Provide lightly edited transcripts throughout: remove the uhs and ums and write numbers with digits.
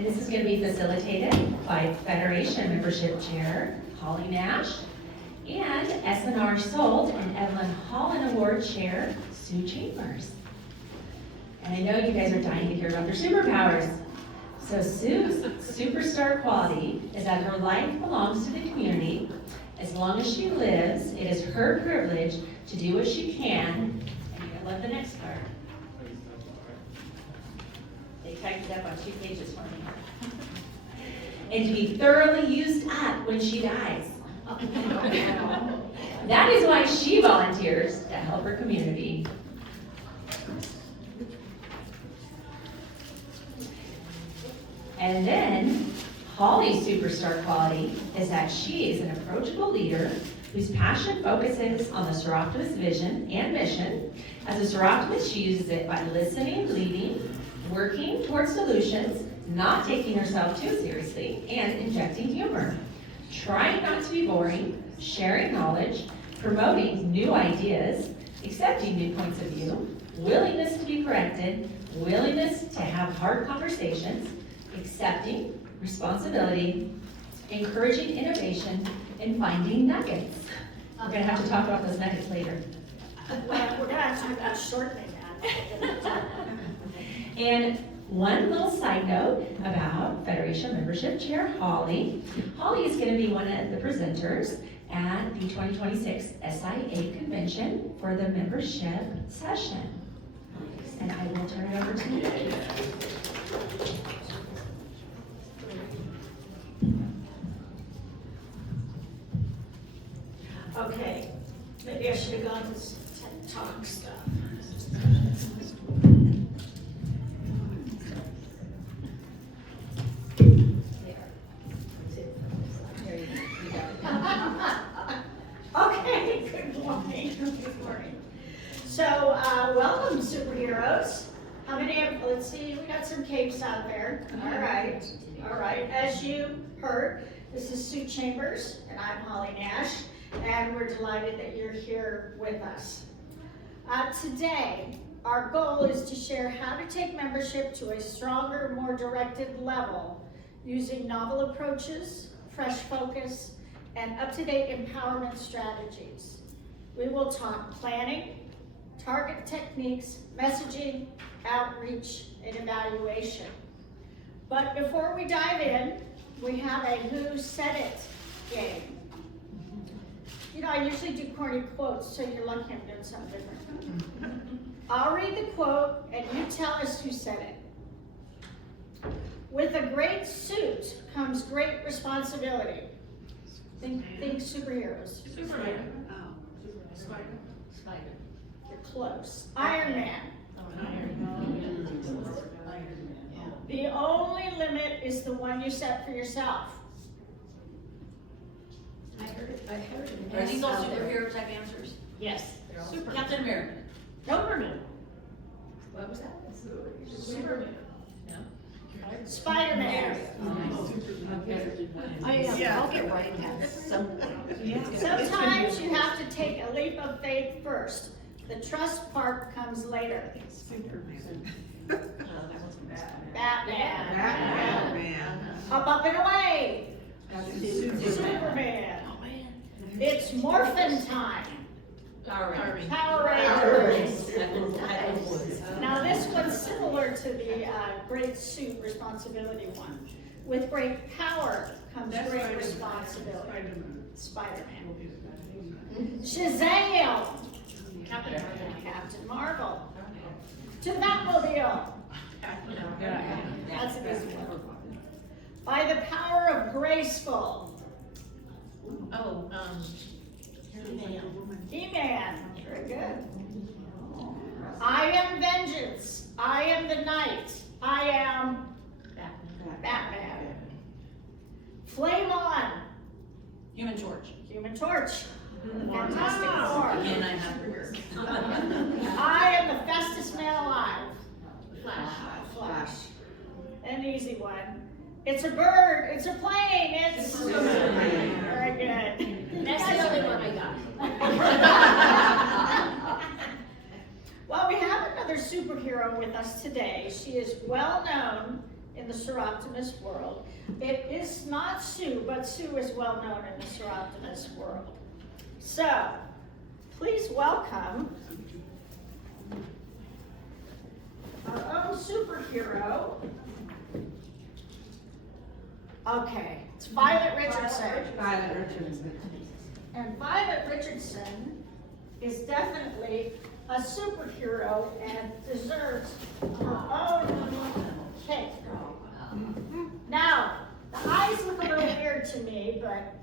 And this is going to be facilitated by Federation Membership Chair Holly Nash and SNR Solt and Evelyn Holland Award Chair Sue Chambers. And I know you guys are dying to hear about their superpowers. So Sue's superstar quality is that her life belongs to the community. As long as she lives, it is her privilege to do what she can. And you're going to love the next part. They typed it up on 2 pages for me. And to be thoroughly used up when she dies. That is why she volunteers to help her community. And then, Holly's superstar quality is that she is an approachable leader whose passion focuses on the Soroptimist vision and mission. As a Soroptimist, she uses it by listening, leading, working towards solutions, not taking herself too seriously, and injecting humor. Trying not to be boring, sharing knowledge, promoting new ideas, accepting new points of view, willingness to be corrected, willingness to have hard conversations, accepting responsibility, encouraging innovation, and finding nuggets. We're going to have to talk about those nuggets later. Well, we're going to have to talk about shortening that. And one little side note about Federation Membership Chair Holly. Holly is going to be one of the presenters at the 2026 SIA Convention for the membership session. And I will turn it over to you. Okay, maybe I should have gone to TED Talk stuff. Okay, good morning. Good morning. So, welcome, superheroes. How many of, let's see, we got some capes out there. All right. As you heard, this is Sue Chambers, and I'm Holly Nash, and we're delighted that you're here with us. Today, our goal is to share how to take membership to a stronger, more directed level using novel approaches, fresh focus, and up-to-date empowerment strategies. We will talk planning, target techniques, messaging, outreach, and evaluation. But before we dive in, we have a Who Said It game. You know, I usually do corny quotes, so you're lucky I'm doing something different. I'll read the quote, and you tell us who said it. With a great suit comes great responsibility. Think superheroes. Superman. Oh. Spider. You're close. Iron Man. The only limit is the one you set for yourself. I heard it. Are these all superhero type answers? Yes. Super. Captain America. Superman. What was that? Superman. Spider-Man. I'll get right at some point. Sometimes you have to take a leap of faith first. The trust part comes later. Batman. Up and away. Superman. It's morphin' time. Power Rangers. Power Rangers. Now this one's similar to the great suit responsibility one. With great power comes great responsibility. Spider-Man. Shazam! Captain Marvel. To the Batmobile. That's a good one. By the power of graceful. He-Man. Very good. I am vengeance. I am the knight. I am Batman. Flame on. Human Torch. Human Torch. Fantastic Four. And I have her. I am the fastest man alive. Flash. An easy one. It's a bird. It's a plane. It's very good. That's the only one I got. Well, we have another superhero with us today. She is well known in the Soroptimist world. It is not Sue, but Sue is well known in the Soroptimist world. So, please welcome our own superhero. Okay, it's Violet Richardson. Violet Richardson. And Violet Richardson is definitely a superhero and deserves her own cake. Now, the eyes look a little weird to me, but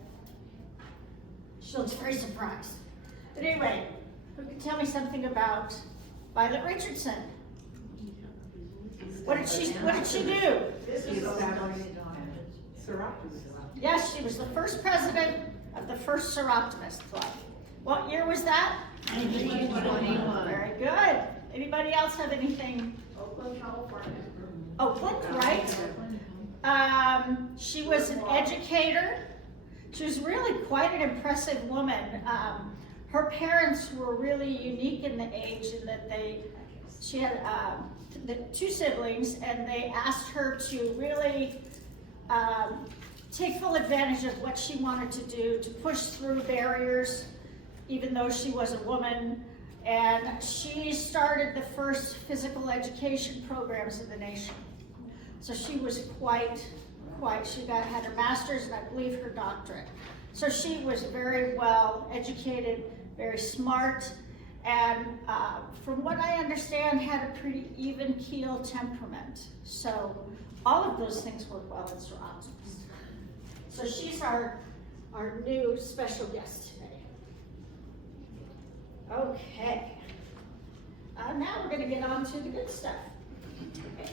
she looks very surprised. But anyway, who can tell me something about Violet Richardson? What did she do? She established Soroptimist. Yes, she was the first president of the first Soroptimist Club. What year was that? 1921. Very good. Anybody else have anything? Oakland, California. Oakland, right? She was an educator. She was really quite an impressive woman. Her parents were really unique in the age in that she had the two siblings, and they asked her to really take full advantage of what she wanted to do, to push through barriers, even though she was a woman. And she started the first physical education programs in the nation. So she was she had her master's and I believe her doctorate. So she was very well educated, very smart, and from what I understand, had a pretty even keel temperament. So all of those things work well in Soroptimist. So she's our new special guest today. Okay. Now we're going to get on to the good stuff. Okay.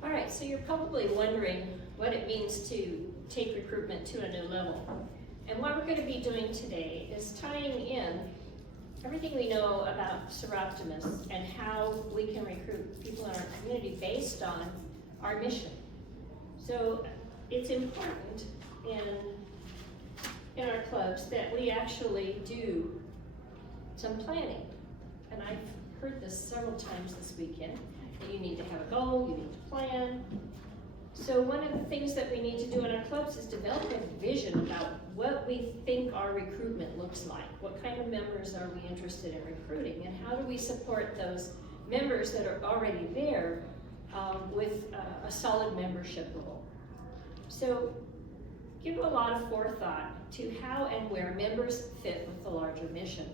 All right, so you're probably wondering what it means to take recruitment to a new level. And what we're going to be doing today is tying in everything we know about Soroptimists and how we can recruit people in our community based on our mission. So it's important in our clubs that we actually do some planning. And I've heard this several times this weekend, that you need to have a goal, you need to plan. So one of the things that we need to do in our clubs is develop a vision about what we think our recruitment looks like. What kind of members are we interested in recruiting, and how do we support those members that are already there with a solid membership goal. So give a lot of forethought to how and where members fit with the larger mission,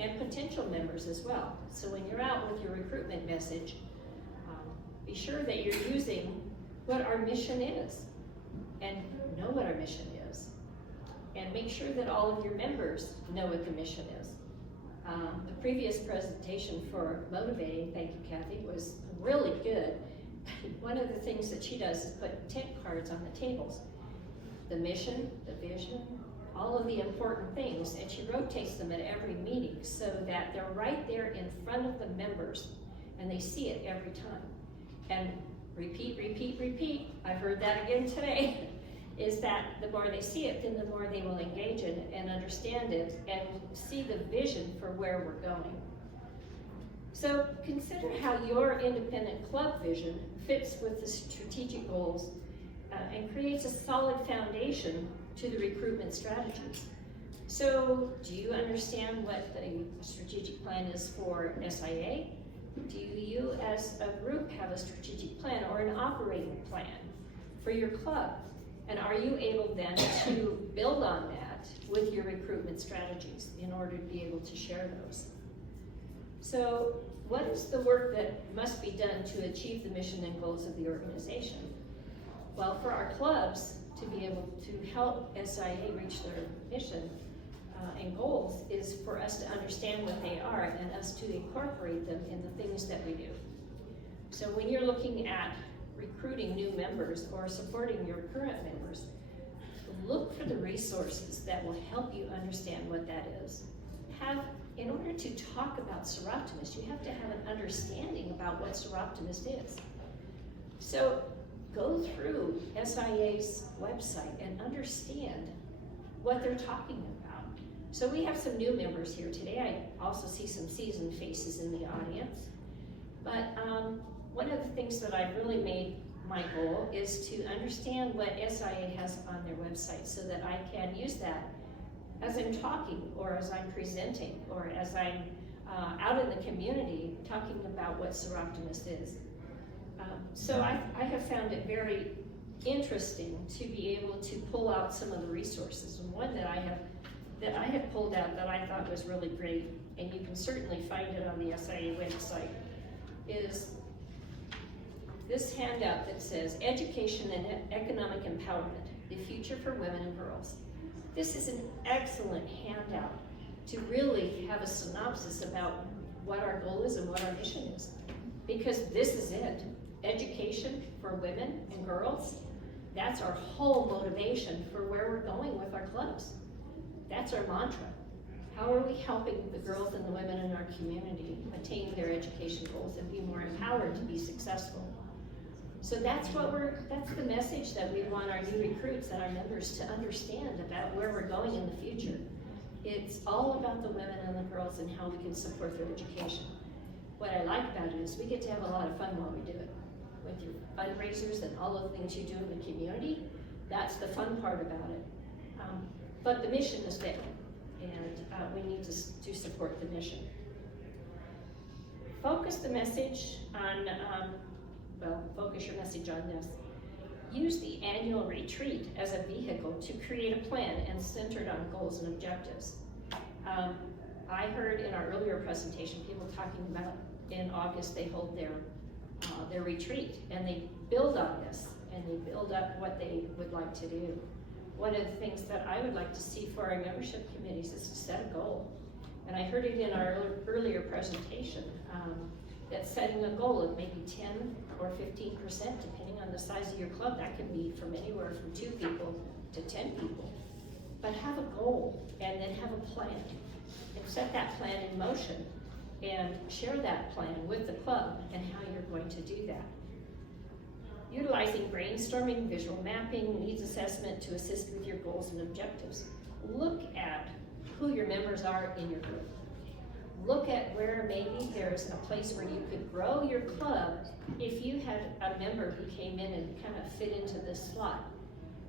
and potential members as well. So when you're out with your recruitment message, be sure that you're using what our mission is, and know what our mission is, and make sure that all of your members know what the mission is. The previous presentation for Motivating, thank you Kathy, was really good. One of the things that she does is put tent cards on the tables. The mission, the vision, all of the important things, and she rotates them at every meeting so that they're right there in front of the members and they see it every time. And repeat, repeat, repeat, I've heard that again today, is that the more they see it, then the more they will engage in it and understand it and see the vision for where we're going. So consider how your independent club vision fits with the strategic goals and creates a solid foundation to the recruitment strategies. So do you understand what the strategic plan is for SIA? Do you as a group have a strategic plan or an operating plan for your club? And are you able then to build on that with your recruitment strategies in order to be able to share those? So what is the work that must be done to achieve the mission and goals of the organization? Well, for our clubs to be able to help SIA reach their mission and goals is for us to understand what they are and us to incorporate them in the things that we do. So when you're looking at recruiting new members or supporting your current members, look for the resources that will help you understand what that is. In order to talk about Soroptimist, you have to have an understanding about what Soroptimist is. So go through SIA's website and understand what they're talking about. So we have some new members here today. I also see some seasoned faces in the audience. But one of the things that I've really made my goal is to understand what SIA has on their website so that I can use that as I'm talking or as I'm presenting or as I'm out in the community talking about what Soroptimist is. So I have found it very interesting to be able to pull out some of the resources. And one that I have pulled out that I thought was really great, and you can certainly find it on the SIA website, is this handout that says Education and Economic Empowerment, the Future for Women and Girls. This is an excellent handout to really have a synopsis about what our goal is and what our mission is. Because this is it. Education for women and girls, that's our whole motivation for where we're going with our clubs. That's our mantra. How are we helping the girls and the women in our community attain their education goals and be more empowered to be successful? So that's the message that we want our new recruits and our members to understand about where we're going in the future. It's all about the women and the girls and how we can support their education. What I like about it is we get to have a lot of fun while we do it. With your fundraisers and all of the things you do in the community, that's the fun part about it. But the mission is there, and we need to support the mission. Focus the message on, focus your message on this. Use the annual retreat as a vehicle to create a plan and centered on goals and objectives. I heard in our earlier presentation people talking about in August they hold their retreat, and they build on this, and they build up what they would like to do. One of the things that I would like to see for our membership committees is to set a goal. And I heard it in our earlier presentation, that setting a goal of maybe 10 or 15%, depending on the size of your club, that can be from anywhere from 2 people to 10 people. But have a goal, and then have a plan, and set that plan in motion, and share that plan with the club and how you're going to do that. Utilizing brainstorming, visual mapping, needs assessment to assist with your goals and objectives. Look at who your members are in your group. Look at where maybe there's a place where you could grow your club if you had a member who came in and kind of fit into this slot.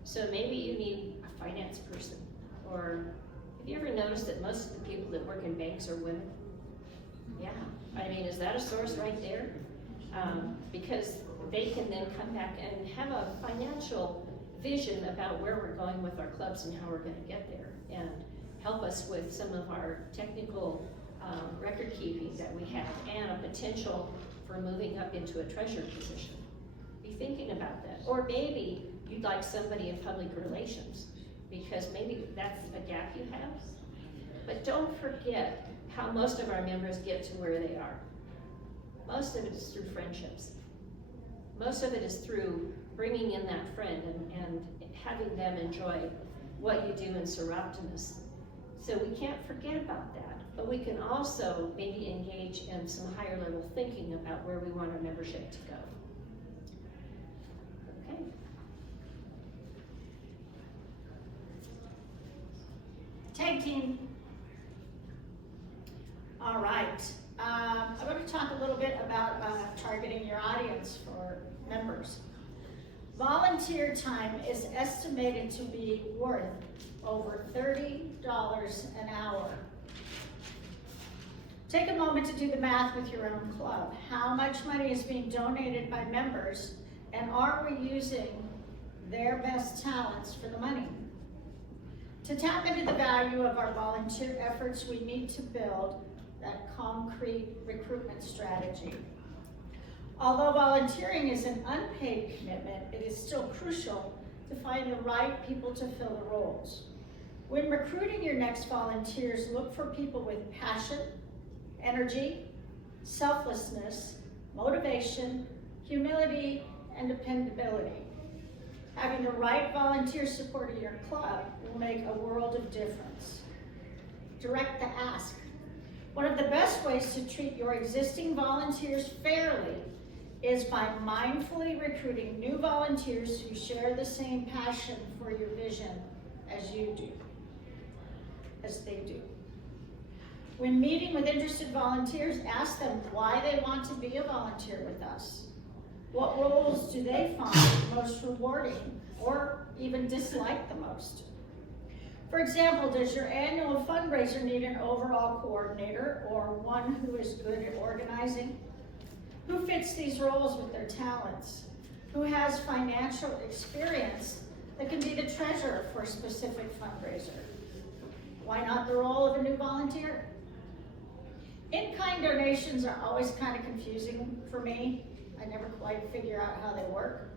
So maybe you need a finance person, or have you ever noticed that most of the people that work in banks are women? Yeah, I mean, is that a source right there? Because they can then come back and have a financial vision about where we're going with our clubs and how we're going to get there, and help us with some of our technical record keeping that we have, and a potential for moving up into a treasurer position. Be thinking about that. Or maybe you'd like somebody in public relations, because maybe that's a gap you have. But don't forget how most of our members get to where they are. Most of it is through friendships. Most of it is through bringing in that friend and having them enjoy what you do in Soroptimist. So we can't forget about that, but we can also maybe engage in some higher level thinking about where we want our membership to go. Okay. Tag team. All right. I'm going to talk a little bit about targeting your audience for members. Volunteer time is estimated to be worth over $30 an hour. Take a moment to do the math with your own club. How much money is being donated by members, and are we using their best talents for the money? To tap into the value of our volunteer efforts, we need to build that concrete recruitment strategy. Although volunteering is an unpaid commitment, it is still crucial to find the right people to fill the roles. When recruiting your next volunteers, look for people with passion, energy, selflessness, motivation, humility, and dependability. Having the right volunteer supporting your club will make a world of difference. Direct the ask. One of the best ways to treat your existing volunteers fairly is by mindfully recruiting new volunteers who share the same passion for your vision as you do. as they do. When meeting with interested volunteers, ask them why they want to be a volunteer with us. What roles do they find most rewarding or even dislike the most? For example, does your annual fundraiser need an overall coordinator or one who is good at organizing? Who fits these roles with their talents? Who has financial experience that can be the treasurer for a specific fundraiser? Why not the role of a new volunteer? In-kind donations are always kind of confusing for me. I never quite figure out how they work.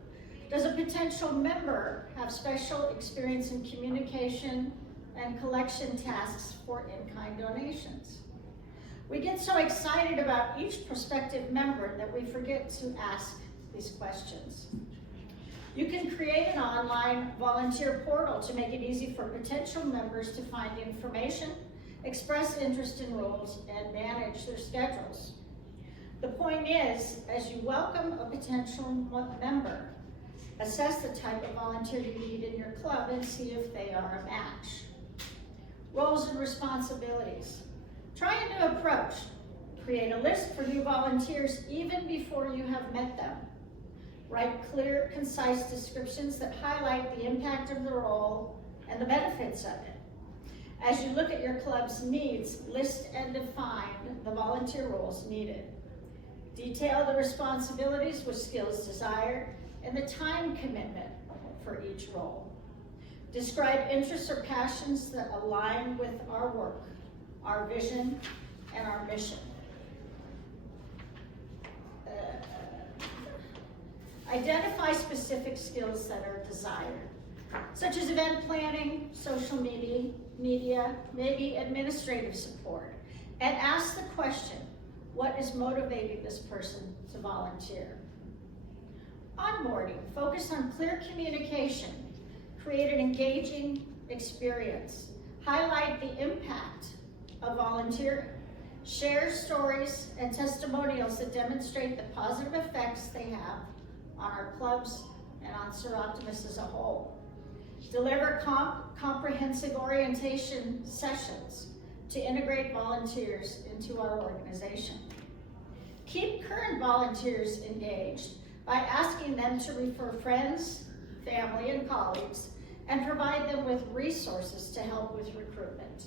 Does a potential member have special experience in communication and collection tasks for in-kind donations? We get so excited about each prospective member that we forget to ask these questions. You can create an online volunteer portal to make it easy for potential members to find information, express interest in roles, and manage their schedules. The point is, as you welcome a potential member, assess the type of volunteer you need in your club and see if they are a match. Roles and responsibilities. Try a new approach. Create a list for new volunteers even before you have met them. Write clear, concise descriptions that highlight the impact of the role and the benefits of it. As you look at your club's needs, list and define the volunteer roles needed. Detail the responsibilities with skills desired and the time commitment for each role. Describe interests or passions that align with our work, our vision, and our mission. Identify specific skills that are desired, such as event planning, social media, maybe administrative support, and ask the question, what is motivating this person to volunteer? Onboarding, focus on clear communication, create an engaging experience, highlight the impact of volunteering, share stories and testimonials that demonstrate the positive effects they have on our clubs and on Soroptimist as a whole. Deliver comprehensive orientation sessions to integrate volunteers into our organization. Keep current volunteers engaged by asking them to refer friends, family, and colleagues, and provide them with resources to help with recruitment.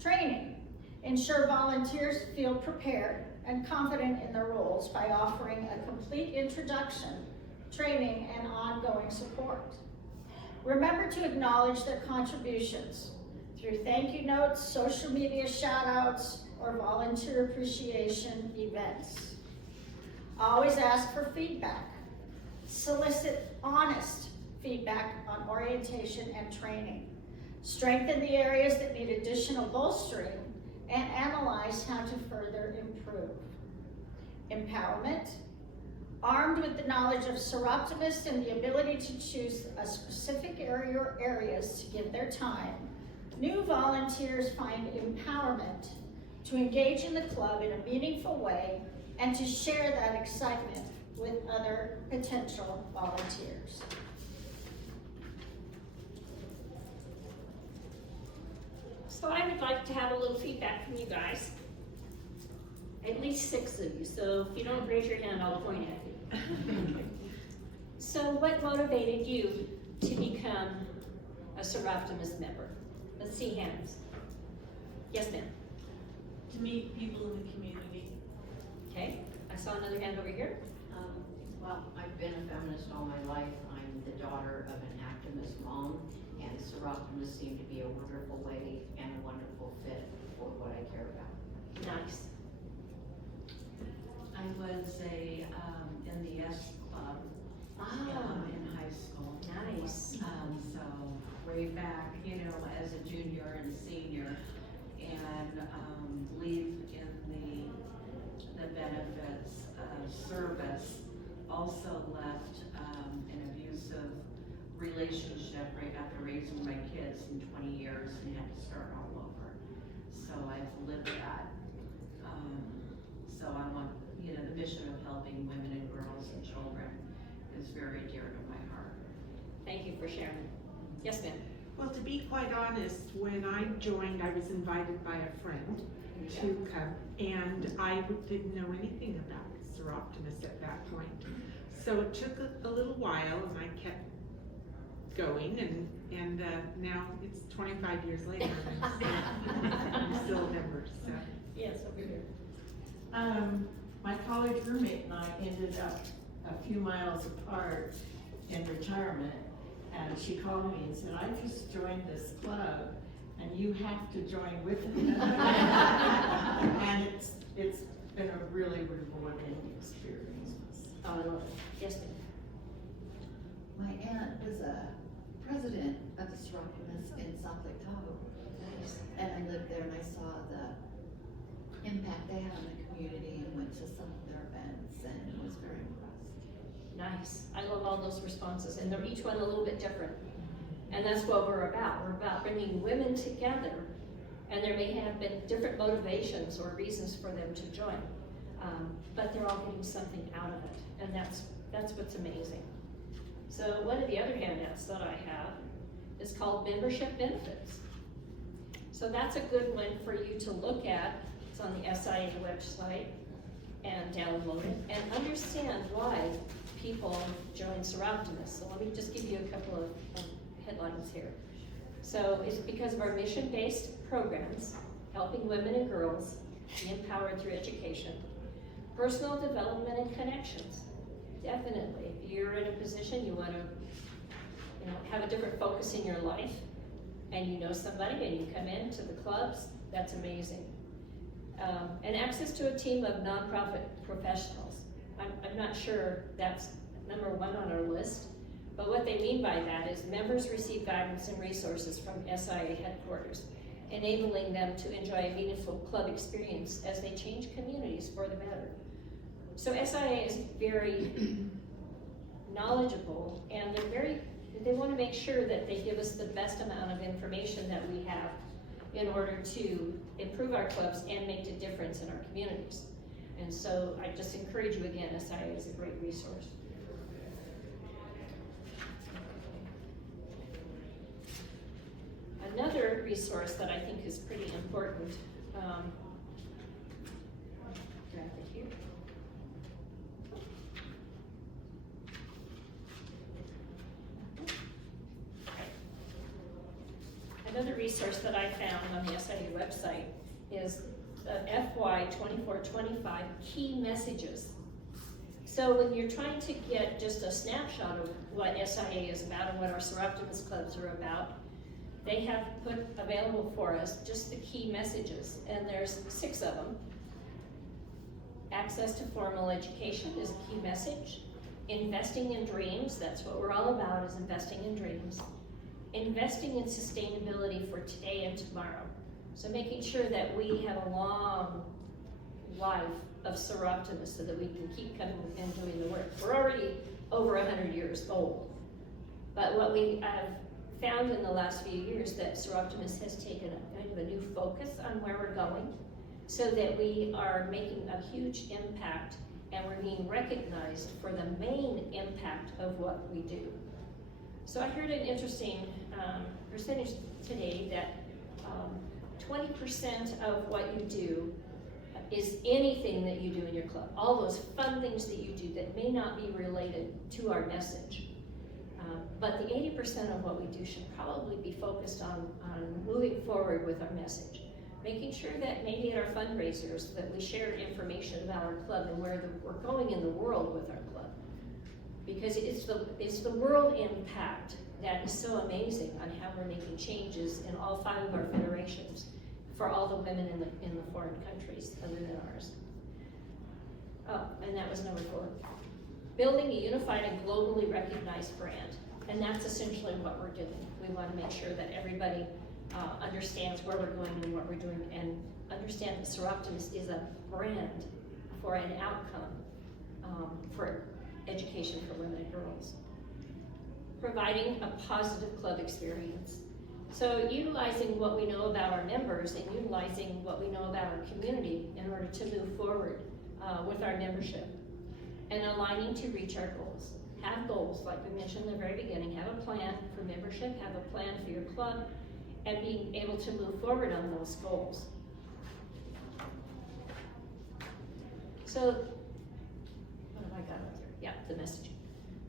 Training. Ensure volunteers feel prepared and confident in their roles by offering a complete introduction, training, and ongoing support. Remember to acknowledge their contributions through thank you notes, social media shout-outs, or volunteer appreciation events. Always ask for feedback. Solicit honest feedback on orientation and training. Strengthen the areas that need additional bolstering and analyze how to further improve. Empowerment. Armed with the knowledge of Soroptimist and the ability to choose a specific area or areas to give their time, new volunteers find empowerment to engage in the club in a meaningful way and to share that excitement with other potential volunteers. So I would like to have a little feedback from you guys. At least 6 of you, so if you don't raise your hand, I'll point at you. So what motivated you to become a Soroptimist member? Let's see hands. Yes, ma'am. To meet people in the community. Okay, I saw another hand over here. Well, I've been a feminist all my life. I'm the daughter of an activist mom, and Soroptimist seemed to be a wonderful way and a wonderful fit for what I care about. Nice. I was in the S Club in high school. Nice. So way back, as a junior and senior, and believe in the benefits of service. Also left an abusive relationship right after raising my kids in 20 years and had to start all over. So I've lived that. So I want, the mission of helping women and girls and children is very dear to my heart. Thank you for sharing. Yes, ma'am. Well, to be quite honest, when I joined, I was invited by a friend to come, and I didn't know anything about Soroptimist at that point. So it took a little while, and I kept going, and now it's 25 years later, and I'm still a member, so. Yes, over here. My college roommate and I ended up a few miles apart in retirement, and she called me and said, I just joined this club, and you have to join with me. And it's been a really rewarding experience. Oh, I love it. Yes, ma'am. My aunt was a president of the Soroptimist in South Lake Tahoe. And I lived there and I saw the impact they had on the community and went to some of their events and was very impressed. Nice. I love all those responses, and they're each one a little bit different. And that's what we're about. We're about bringing women together, and there may have been different motivations or reasons for them to join, but they're all getting something out of it, and that's what's amazing. So one of the other handouts that I have is called Membership Benefits. So that's a good one for you to look at. It's on the SIA website, and download it, and understand why people join Soroptimist. So let me just give you a couple of headlines here. So it's because of our mission-based programs, helping women and girls be empowered through education, personal development and connections. Definitely, if you're in a position you want to, have a different focus in your life, and you know somebody and you come into the clubs, that's amazing. And access to a team of nonprofit professionals. I'm not sure that's number one on our list, but what they mean by that is members receive guidance and resources from SIA headquarters, enabling them to enjoy a meaningful club experience as they change communities for the better. So SIA is very knowledgeable, and they want to make sure that they give us the best amount of information that we have in order to improve our clubs and make a difference in our communities. And so I just encourage you again, SIA is a great resource. Another resource that I think is pretty important, grab it here. Another resource that I found on the SIA website is the FY 24-25 key messages. So when you're trying to get just a snapshot of what SIA is about and what our Soroptimist clubs are about, they have put available for us just the key messages, and there's 6 of them. Access to formal education is a key message. Investing in dreams, that's what we're all about, is investing in dreams. Investing in sustainability for today and tomorrow. So making sure that we have a long life of Soroptimists so that we can keep coming and doing the work. We're already over 100 years old, but what we have found in the last few years that Soroptimist has taken kind of a new focus on where we're going, so that we are making a huge impact and we're being recognized for the main impact of what we do. So I heard an interesting percentage today that 20% of what you do is anything that you do in your club. All those fun things that you do that may not be related to our message. But the 80% of what we do should probably be focused on moving forward with our message. Making sure that maybe at our fundraisers that we share information about our club and where we're going in the world with our club. Because it's the world impact that is so amazing on how we're making changes in all 5 of our federations for all the women in the foreign countries other than ours. Oh, and that was number 4. Building a unified and globally recognized brand. And that's essentially what we're doing. We want to make sure that everybody understands where we're going and what we're doing, and understand that Soroptimist is a brand for an outcome for education for women and girls. Providing a positive club experience. So utilizing what we know about our members and utilizing what we know about our community in order to move forward with our membership, and aligning to reach our goals. have goals, like we mentioned in the very beginning, have a plan for membership, have a plan for your club, and being able to move forward on those goals. So, what have I got up there? Yeah, the messaging.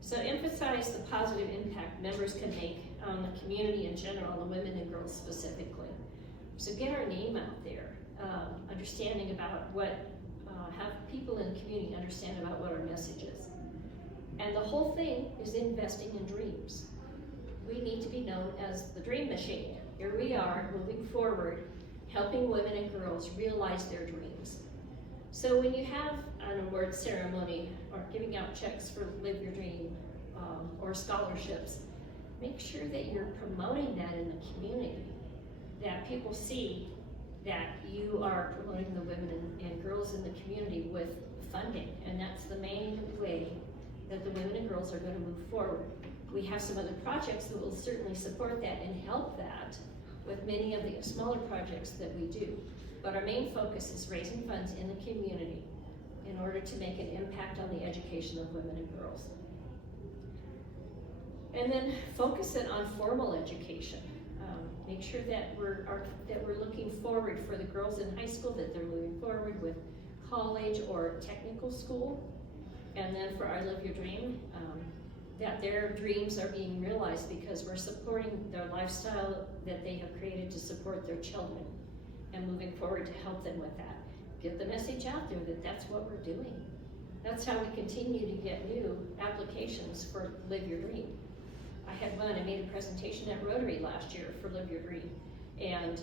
So emphasize the positive impact members can make on the community in general, the women and girls specifically. So get our name out there, understanding about what, have people in the community understand about what our message is. And the whole thing is investing in dreams. We need to be known as the Dream Machine. Here we are, moving forward, helping women and girls realize their dreams. So when you have an award ceremony or giving out checks for Live Your Dream or scholarships, make sure that you're promoting that in the community, that people see that you are promoting the women and girls in the community with funding. And that's the main way that the women and girls are going to move forward. We have some other projects that will certainly support that and help that with many of the smaller projects that we do. But our main focus is raising funds in the community in order to make an impact on the education of women and girls. And then focus it on formal education. Make sure that we're looking forward for the girls in high school, that they're moving forward with college or technical school. And then for our Live Your Dream, that their dreams are being realized because we're supporting their lifestyle that they have created to support their children and moving forward to help them with that. Get the message out there that that's what we're doing. That's how we continue to get new applications for Live Your Dream. I had one, I made a presentation at Rotary last year for Live Your Dream. And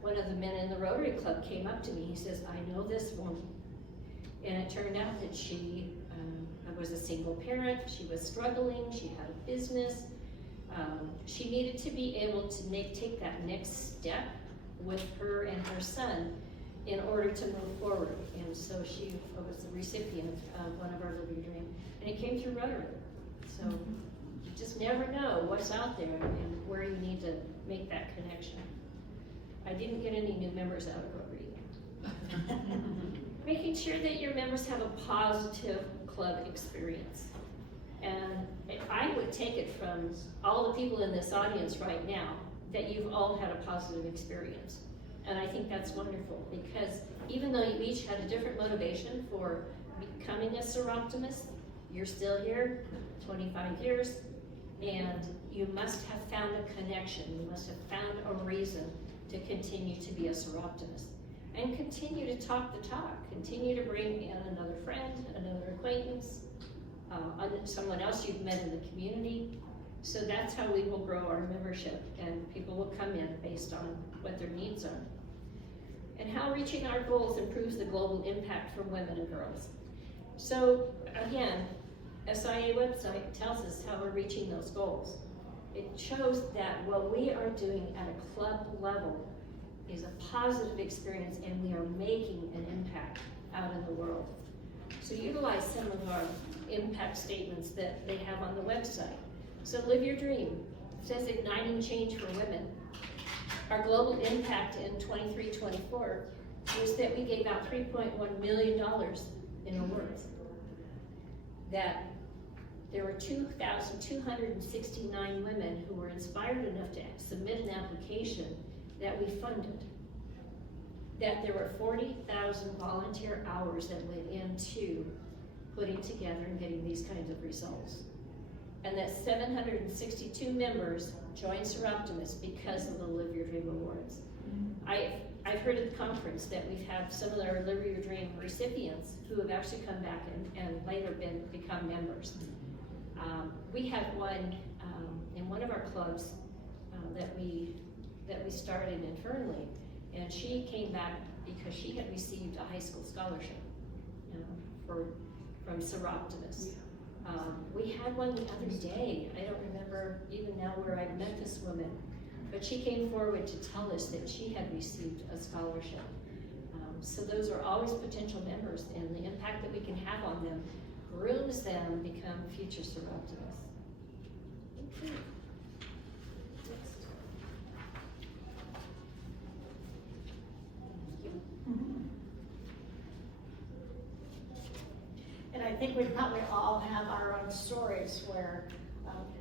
one of the men in the Rotary Club came up to me, he says, I know this woman. And it turned out that she was a single parent, she was struggling, she had a business. She needed to be able to take that next step with her and her son in order to move forward. And so she was the recipient of one of our Live Your Dream. And it came through Rotary. So you just never know what's out there and where you need to make that connection. I didn't get any new members out of Rotary. Making sure that your members have a positive club experience. And I would take it from all the people in this audience right now that you've all had a positive experience. And I think that's wonderful because even though you each had a different motivation for becoming a Soroptimist, you're still here, 25 years, and you must have found a connection. You must have found a reason to continue to be a Soroptimist. And continue to talk the talk. Continue to bring in another friend, another acquaintance, someone else you've met in the community. So that's how we will grow our membership, and people will come in based on what their needs are. And how reaching our goals improves the global impact for women and girls. So again, SIA website tells us how we're reaching those goals. It shows that what we are doing at a club level is a positive experience, and we are making an impact out in the world. So utilize some of our impact statements that they have on the website. So Live Your Dream says igniting change for women. Our global impact in 23-24 was that we gave out $3.1 million in awards. That there were 2,269 women who were inspired enough to submit an application that we funded. That there were 40,000 volunteer hours that went into putting together and getting these kinds of results. And that 762 members joined Soroptimist because of the Live Your Dream Awards. I've heard at the conference that we've had some of our Live Your Dream recipients who have actually come back and later become members. We had one in one of our clubs that we started internally, and she came back because she had received a high school scholarship from Soroptimist. We had one the other day. I don't remember even now where I met this woman, but she came forward to tell us that she had received a scholarship. So those are always potential members, and the impact that we can have on them grooms them become future Soroptimists. Okay. And I think think we probably all have our own stories where,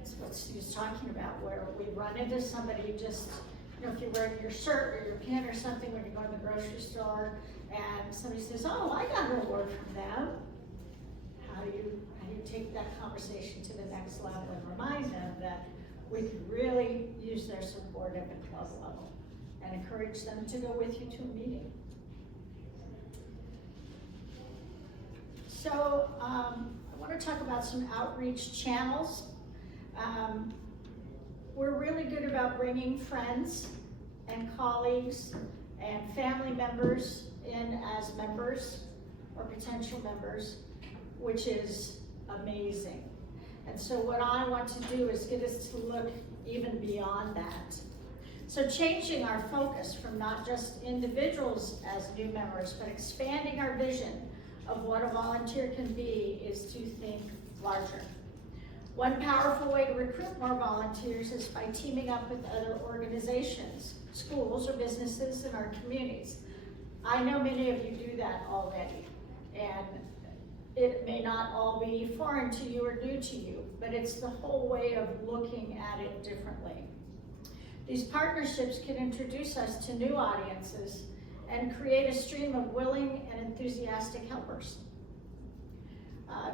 it's what Stu's talking about, where we run into somebody just, you know, if you're wearing your shirt or your pin or something when you go to the grocery store, and somebody says, oh, I got an award from them. How do you take that conversation to the next level and remind them that we could really use their support at the club level and encourage them to go with you to a meeting. So I want to talk about some outreach channels. We're really good about bringing friends and colleagues and family members in as members or potential members, which is amazing. And so what I want to do is get us to look even beyond that. So changing our focus from not just individuals as new members, but expanding our vision of what a volunteer can be is to think larger. One powerful way to recruit more volunteers is by teaming up with other organizations, schools or businesses in our communities. I know many of you do that already, and it may not all be foreign to you or new to you, but it's the whole way of looking at it differently. These partnerships can introduce us to new audiences and create a stream of willing and enthusiastic helpers.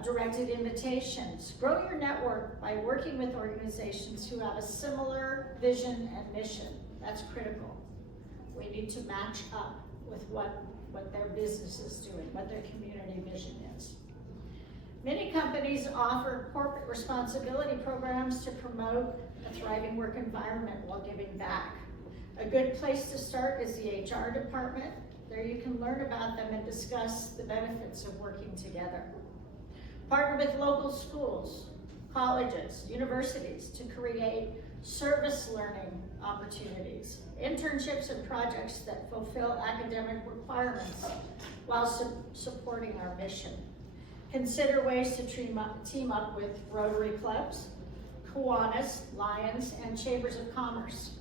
Directed invitations. Grow your network by working with organizations who have a similar vision and mission. That's critical. We need to match up with what their business is doing, what their community vision is. Many companies offer corporate responsibility programs to promote a thriving work environment while giving back. A good place to start is the HR department. There you can learn about them and discuss the benefits of working together. Partner with local schools, colleges, universities to create service learning opportunities, internships and projects that fulfill academic requirements while supporting our mission. Consider ways to team up with Rotary clubs, Kiwanis, Lions, and Chambers of Commerce.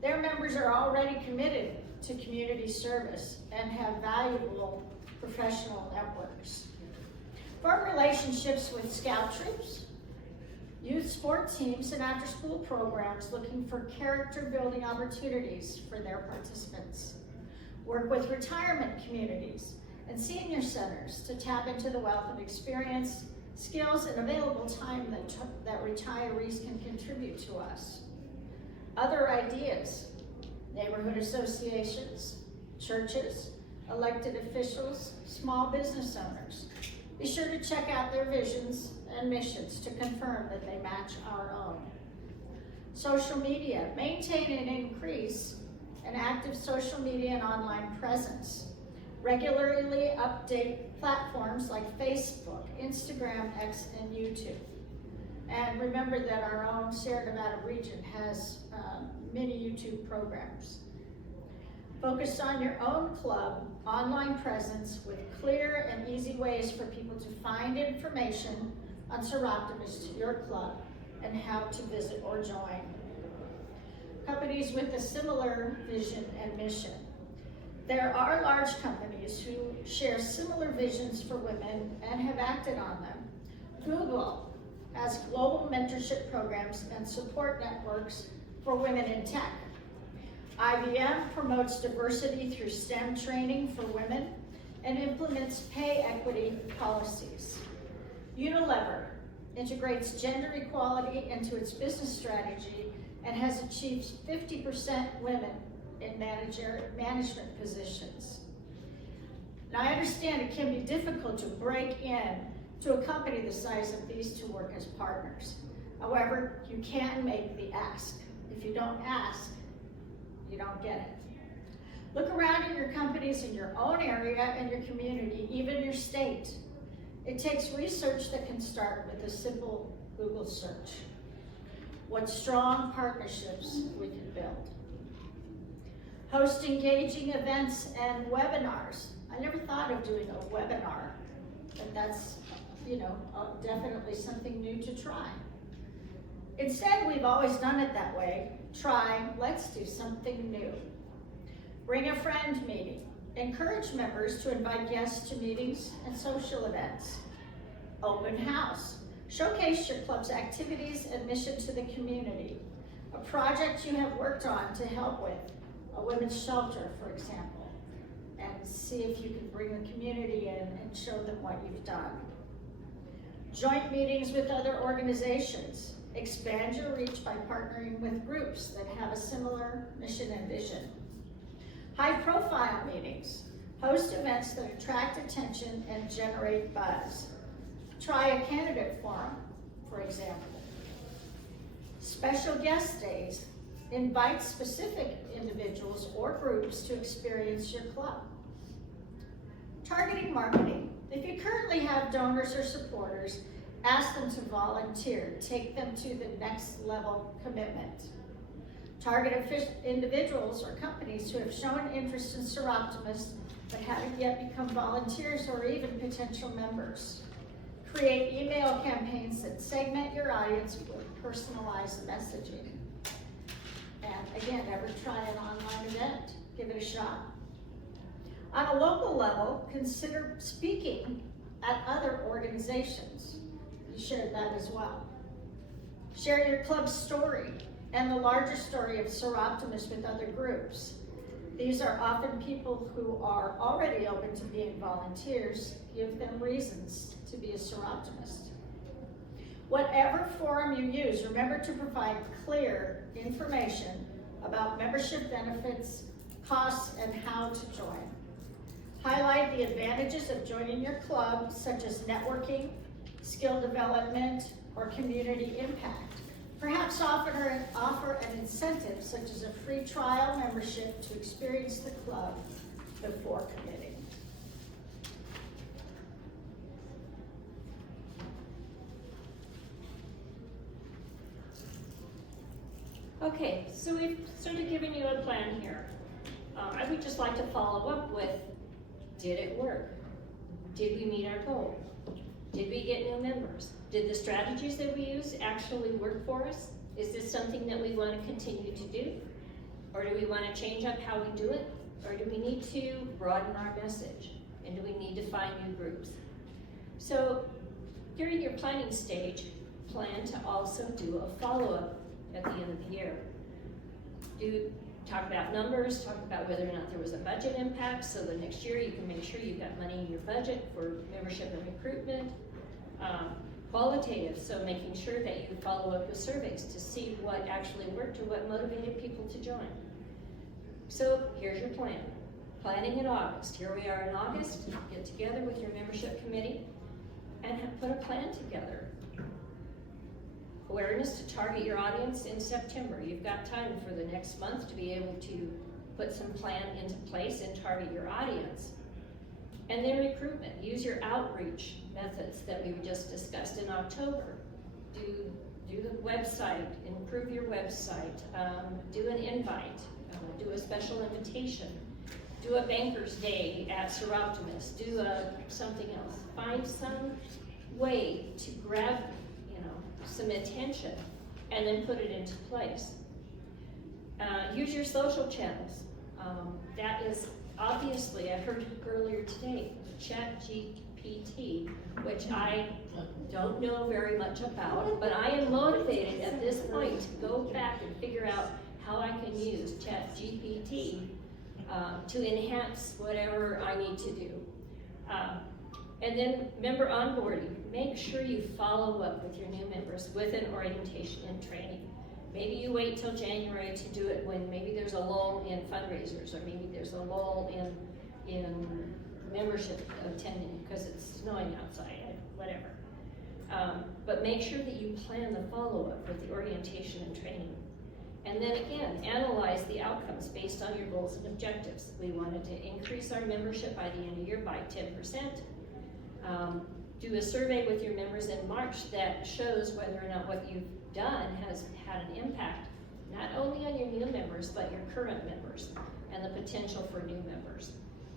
Their members are already committed to community service and have valuable professional networks. Form relationships with scout troops, youth sport teams, and after-school programs looking for character-building opportunities for their participants. Work with retirement communities and senior centers to tap into the wealth of experience, skills, and available time that retirees can contribute to us. Other ideas: neighborhood associations, churches, elected officials, small business owners. Be sure to check out their visions and missions to confirm that they match our own. Social media. Maintain and increase an active social media and online presence. Regularly update platforms like Facebook, Instagram, X, and YouTube. And remember that our own Sierra Nevada region has many YouTube programs. Focus on your own club online presence with clear and easy ways for people to find information on Soroptimist, your club, and how to visit or join. Companies with a similar vision and mission. There are large companies who share similar visions for women and have acted on them. Google has global mentorship programs and support networks for women in tech. IBM promotes diversity through STEM training for women and implements pay equity policies. Unilever integrates gender equality into its business strategy and has achieved 50% women in management positions. Now, I understand it can be difficult to break in to a company the size of these to work as partners. However, you can make the ask. If you don't ask, you don't get it. Look around in your companies in your own area and your community, even your state. It takes research that can start with a simple Google search. What strong partnerships we can build. Host engaging events and webinars. I never thought of doing a webinar, but that's, definitely something new to try. Instead, we've always done it that way. Let's do something new. Bring a friend meeting. Encourage members to invite guests to meetings and social events. Open house. Showcase your club's activities and mission to the community. A project you have worked on to help with, a women's shelter, for example, and see if you can bring the community in and show them what you've done. Joint meetings with other organizations. Expand your reach by partnering with groups that have a similar mission and vision. High-profile meetings. Host events that attract attention and generate buzz. Try a candidate forum, for example. Special guest days. Invite specific individuals or groups to experience your club. Targeting marketing. If you currently have donors or supporters, ask them to volunteer. Take them to the next level commitment. Target individuals or companies who have shown interest in Soroptimist but haven't yet become volunteers or even potential members. Create email campaigns that segment your audience with personalized messaging. And again, never try an online event. Give it a shot. On a local level, consider speaking at other organizations. You shared that as well. Share your club's story and the larger story of Soroptimist with other groups. These are often people who are already open to being volunteers. Give them reasons to be a Soroptimist. Whatever forum you use, remember to provide clear information about membership benefits, costs, and how to join. Highlight the advantages of joining your club, such as networking, skill development, or community impact. Perhaps offer an incentive, such as a free trial membership to experience the club before committing. Okay, so we've sort of given you a plan here. I would just like to follow up with, did it work? Did we meet our goal? Did we get new members? Did the strategies that we use actually work for us? Is this something that we want to continue to do? Or do we want to change up how we do it? Or do we need to broaden our message? And do we need to find new groups? So during your planning stage, plan to also do a follow-up at the end of the year. Talk about numbers, talk about whether or not there was a budget impact, so the next year you can make sure you've got money in your budget for membership and recruitment. Qualitative, so making sure that you follow up with surveys to see what actually worked or what motivated people to join. So here's your plan. Planning in August. Here we are in August. Get together with your membership committee and put a plan together. Awareness to target your audience in September. You've got time for the next month to be able to put some plan into place and target your audience. And then recruitment. Use your outreach methods that we just discussed in October. Do the website, improve your website, do an invite, do a special invitation, do a banker's day at Soroptimist, do something else. Find some way to grab some attention and then put it into place. Use your social channels. That is obviously, I heard earlier today, ChatGPT, which I don't know very much about, but I am motivated at this point to go back and figure out how I can use ChatGPT to enhance whatever I need to do. And then member onboarding. Make sure you follow up with your new members with an orientation and training. Maybe you wait till January to do it when maybe there's a lull in fundraisers, or maybe there's a lull in membership attending because it's snowing outside, whatever. But make sure that you plan the follow-up with the orientation and training. And then again, analyze the outcomes based on your goals and objectives. We wanted to increase our membership by the end of the year by 10%. Do a survey with your members in March that shows whether or not what you've done has had an impact, not only on your new members, but your current members and the potential for new members.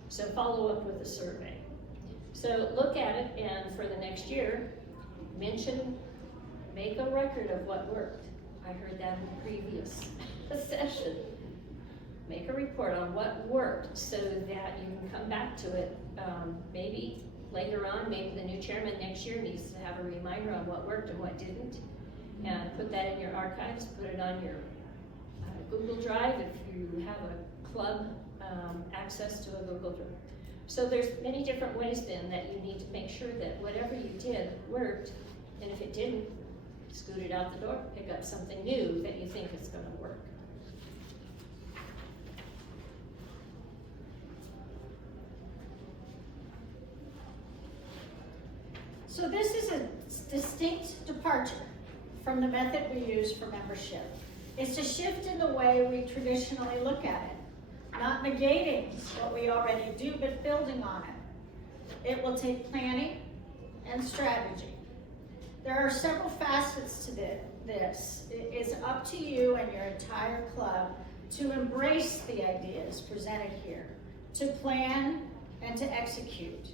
So follow up with a survey. So look at it, and for the next year, make a record of what worked. I heard that in the previous session. Make a report on what worked so that you can come back to it maybe later on, maybe the new chairman next year needs to have a reminder on what worked and what didn't. And put that in your archives, put it on your Google Drive if you have a club access to a Google Drive. So there's many different ways then that you need to make sure that whatever you did worked, and if it didn't, scoot it out the door, pick up something new that you think is gonna work. So this is a distinct departure from the method we use for membership. It's a shift in the way we traditionally look at it, not negating what we already do, but building on it. It will take planning and strategy. There are several facets to this. It is up to you and your entire club to embrace the ideas presented here, to plan and to execute.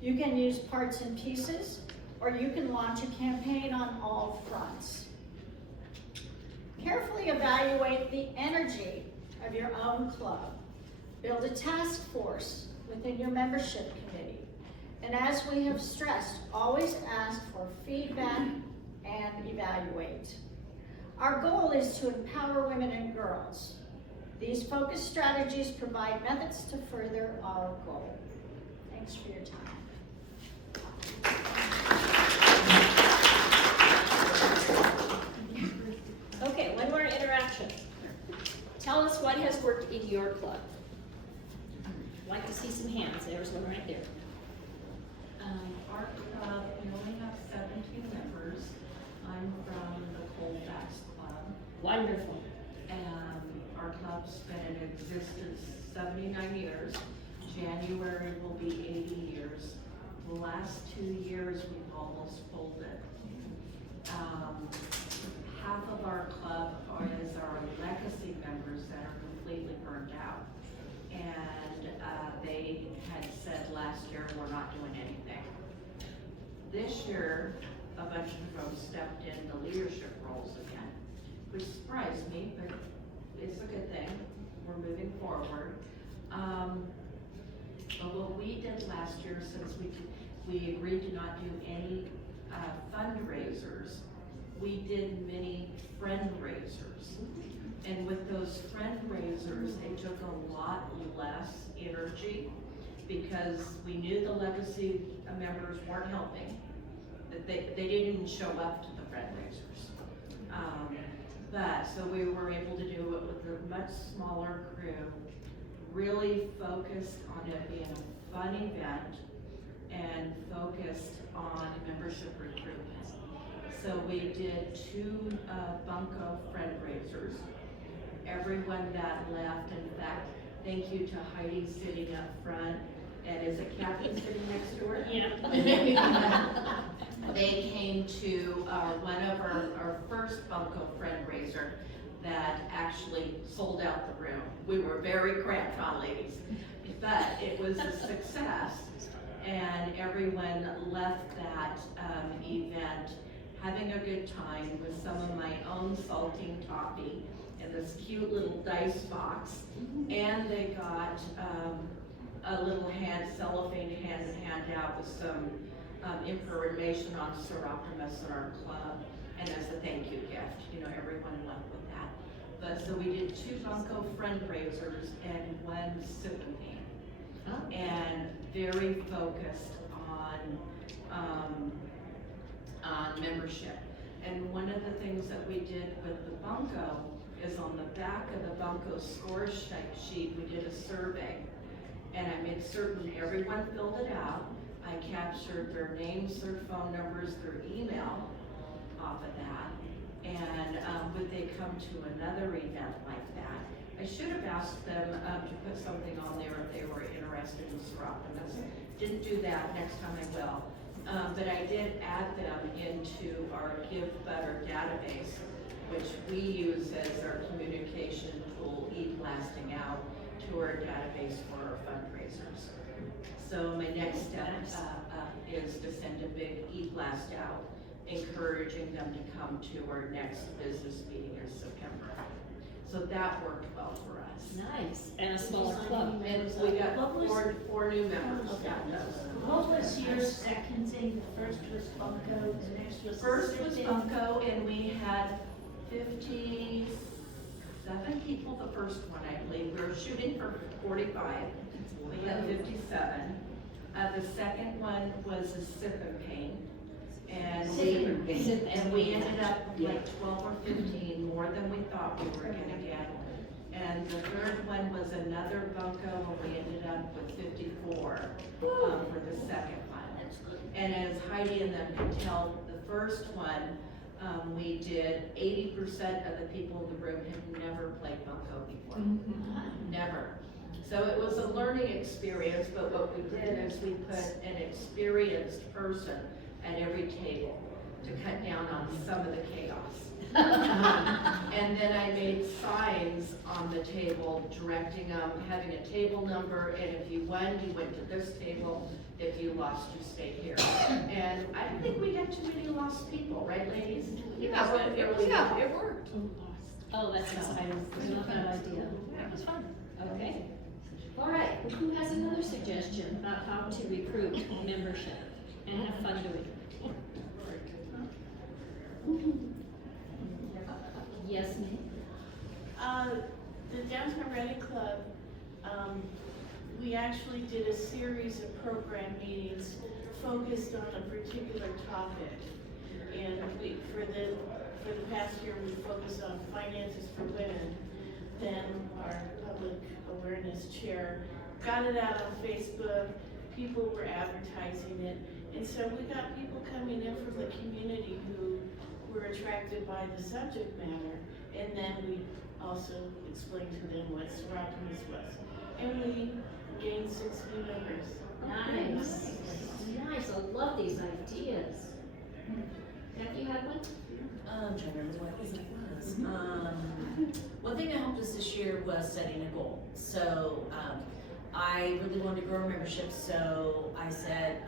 You can use parts and pieces, or you can launch a campaign on all fronts. Carefully evaluate the energy of your own club. Build a task force within your membership committee. And as we have stressed, always ask for feedback and evaluate. Our goal is to empower women and girls. These focused strategies provide methods to further our goal. Thanks for your time. Okay, one more interaction. Tell us what has worked in your club. I'd like to see some hands. There's one right there. Our club, we only have 17 members. I'm from the Colfax Club. Wonderful. And our club's been in existence 79 years. January will be 80 years. The last 2 years, we've almost folded. Half of our club is our legacy members that are completely burned out. And they had said last year, we're not doing anything. This year, a bunch of them stepped into leadership roles again, which surprised me, but it's a good thing. We're moving forward. But what we did last year, since we agreed to not do any fundraisers, we did many friend-raisers. And with those friend-raisers, they took a lot less energy because we knew the legacy members weren't helping. They didn't even show up to the friend-raisers. So we were able to do it with a much smaller crew, really focused on it being a fun event and focused on membership recruitment. So we did 2 bunco fundraisers. Everyone that left, in fact, thank you to Heidi sitting up front, and is it Kathy sitting next to her? Yeah. They came to one of our first bunco fundraiser that actually sold out the room. We were very cramped on ladies, but it was a success, and everyone left that event having a good time with some of my own saltine toffee in this cute little dice box, and they got a little cellophane handout with some information on Soroptimist in our club, and as a thank you gift. You know, everyone left with that. But so we did 2 bunco fundraisers and 1 sipping paint, and very focused on membership. And one of the things that we did with the bunco is on the back of the bunco score sheet, we did a survey. And I made certain everyone filled it out. I captured their names, their phone numbers, their email off of that. And would they come to another event like that? I should have asked them to put something on there if they were interested in Soroptimist. Didn't do that, next time I will. But I did add them into our Give Better database, which we use as our communication tool, e-blasting out to our database for our fundraisers. So my next step is to send a big e-blast out, encouraging them to come to our next business meeting in September. So that worked well for us. Nice, and a smaller club. And we got four new members. Okay. What was your second thing? The first was Bunko, the next was. First was Bunko, and we had 57 people the first one, I believe. We were shooting for 45. We had 57. The second one was a sip and paint. And we ended up with like 12 or 15, more than we thought we were gonna get. And the third one was another Bunko, and we ended up with 54 for the second one. And as Heidi and them could tell, the first one, we did 80% of the people in the room had never played Bunko before. Never. So it was a learning experience, but what we did is we put an experienced person at every table to cut down on some of the chaos. And then I made signs on the table directing them, having a table number, and if you won, you went to this table. If you lost, you stayed here. And I don't think we got too many lost people, right, ladies? It worked. Oh, that's exciting. Not a bad idea. That was fun. Okay. All right, who has another suggestion about how to recruit membership and have fun doing it? Yes, ma'am. The Downtown Reading Club, we actually did a series of program meetings focused on a particular topic. And for the past year, we focused on finances for women. Then our public awareness chair got it out on Facebook. People were advertising it. And so we got people coming in from the community who were attracted by the subject matter. And then we also explained to them what Soroptimist was. And we gained 6 new members. Nice. Nice. I love these ideas. Have you had one? I'm trying to remember what it was. One thing that helped us this year was setting a goal. So I really wanted to grow our membership, so I said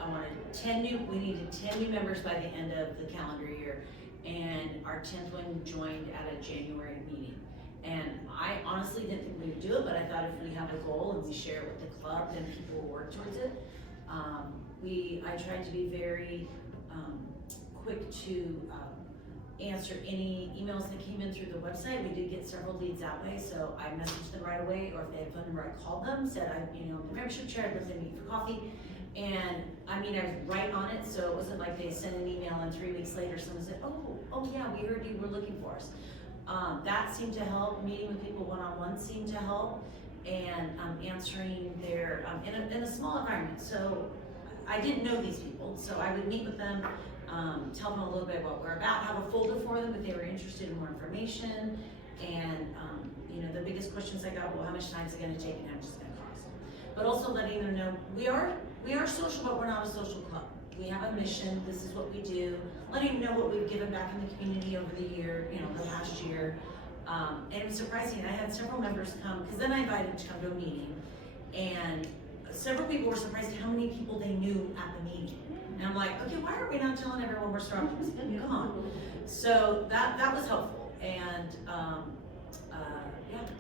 we needed 10 new members by the end of the calendar year, and our 10th one joined at a January meeting. And I honestly didn't think we would do it, but I thought if we have a goal and we share it with the club, then people will work towards it. I tried to be very quick to answer any emails that came in through the website. We did get several leads that way, so I messaged them right away, or if they had a phone number, I called them, said the membership chair, I'd love to meet for coffee. And I was right on it, so it wasn't like they sent an email and 3 weeks later someone said, oh yeah, we heard you were looking for us. That seemed to help. Meeting with people one-on-one seemed to help, and answering their, in a small environment. So I didn't know these people, so I would meet with them, tell them a little bit what we're about, have a folder for them if they were interested in more information, and the biggest questions I got, well, how much time is it going to take and how much is it going to cost? But also letting them know we are social, but we're not a social club. We have a mission. This is what we do. Letting them know what we've given back in the community over the year, the past year. And it was surprising. I had several members come, because then I invited them to come to a meeting, and several people were surprised how many people they knew at the meeting. And I'm like, okay, why are we not telling everyone we're Soroptimist? Come on. So that was helpful, and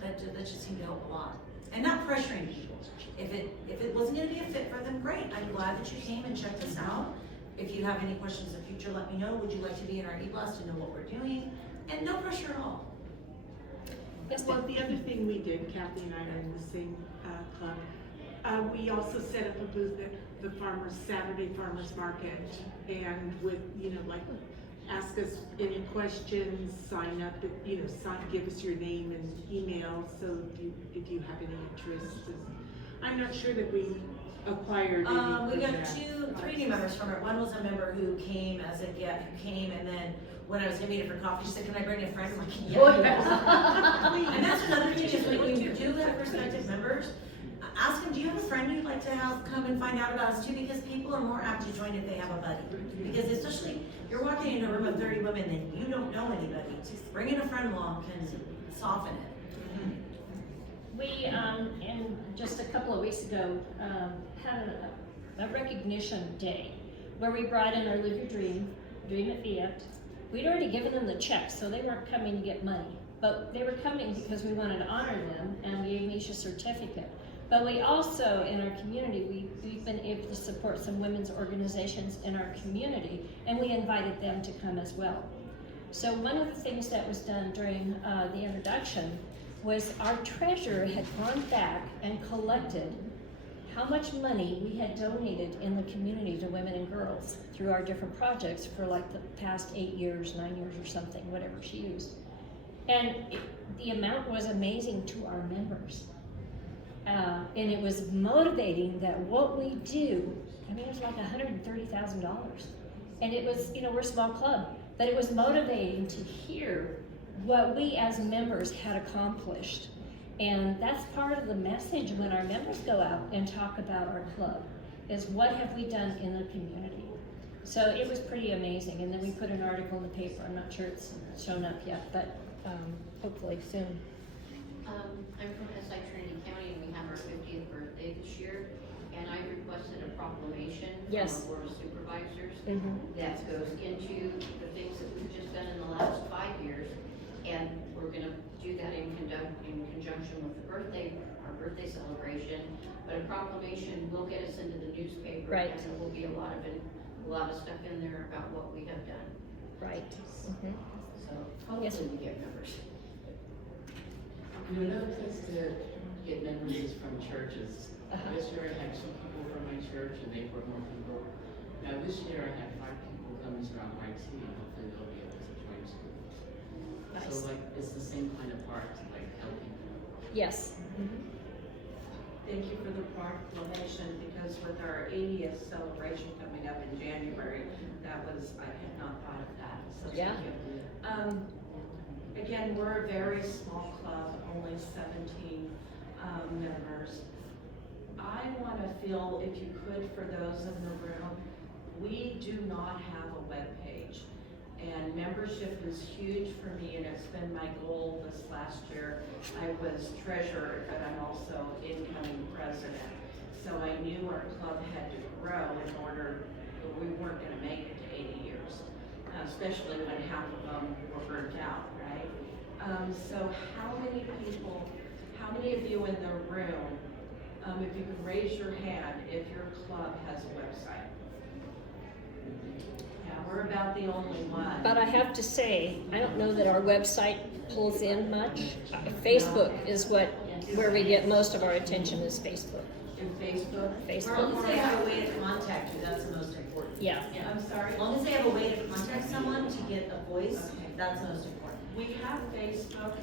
that just seemed to help a lot. And not pressuring people. If it wasn't going to be a fit for them, great. I'm glad that you came and checked us out. If you have any questions in the future, let me know. Would you like to be in our e-blast to know what we're doing? And no pressure at all. Yes, Well, the other thing we did, Kathy and I are in the same club. We also set up a booth at the Saturday Farmers Market, and with, ask us any questions, sign up, give us your name and email, so if you have any interest. I'm not sure that we acquired any. We got 3 new members from it. One was a member who came as a gift, and then when I was gonna meet her for coffee, she said, "Can I bring a friend?" I'm like, yeah. And that's another thing is when you do have prospective members, ask them, do you have a friend you'd like to have come and find out about us too? Because people are more apt to join if they have a buddy. Because especially, you're walking in a room of 30 women and you don't know anybody. Bringing a friend along can soften it. We, in just a couple of weeks ago, had a recognition day where we brought in our Live Your Dream at Fiat. We'd already given them the check, so they weren't coming to get money. but they were coming because we wanted to honor them, and we gave them each a certificate. But we also, in our community, we've been able to support some women's organizations in our community, and we invited them to come as well. So one of the things that was done during the introduction was our treasurer had gone back and collected how much money we had donated in the community to women and girls through our different projects for like the past 8 years, 9 years or something, whatever she used. And the amount was amazing to our members. And it was motivating that what we do, I mean, it was like $130,000. And it was, we're a small club, but it was motivating to hear what we as members had accomplished. And that's part of the message when our members go out and talk about our club, is what have we done in the community. So it was pretty amazing. And then we put an article in the paper. I'm not sure it's shown up yet, but hopefully soon. I'm from SI Trinity County, and we have our 50th birthday this year, and I requested a proclamation Yes. from our Board of Supervisors Mhm. that goes into the things that we've just done in the last 5 years, and we're gonna do that in conjunction with our birthday celebration. But a proclamation will get us into the newspaper, Right. and there will be a lot of stuff in there about what we have done. Right. Mhm. So hopefully we get members. Another place to get members is from churches. Uh-huh. This year I had 2 people from my church and they brought more people. Now this year I had 5 people coming from IT and hopefully they'll be able to join too. Nice. So like, it's the same kind of part to like help people. Yes. Thank you for the proclamation, because with our 80th celebration coming up in January, I had not thought of that, so Yeah. thank you. Again, we're a very small club, only 17 members. I want to feel, if you could, for those in the room, we do not have a webpage. And membership is huge for me, and it's been my goal this last year. I was treasurer, but I'm also incoming president. So I knew our club had to grow in order, we weren't going to make it to 80 years, especially when half of them were burnt out, right? So how many of you in the room, if you could raise your hand, if your club has a website? Yeah, we're about the only one. But I have to say, I don't know that our website pulls in much. Facebook is where we get most of our attention, is Facebook. In Facebook? As long Facebook. as they have a way to contact you, that's the most important. Yeah. I'm sorry? As long as they have a way to contact someone to get a voice, that's the most important. We have Facebook.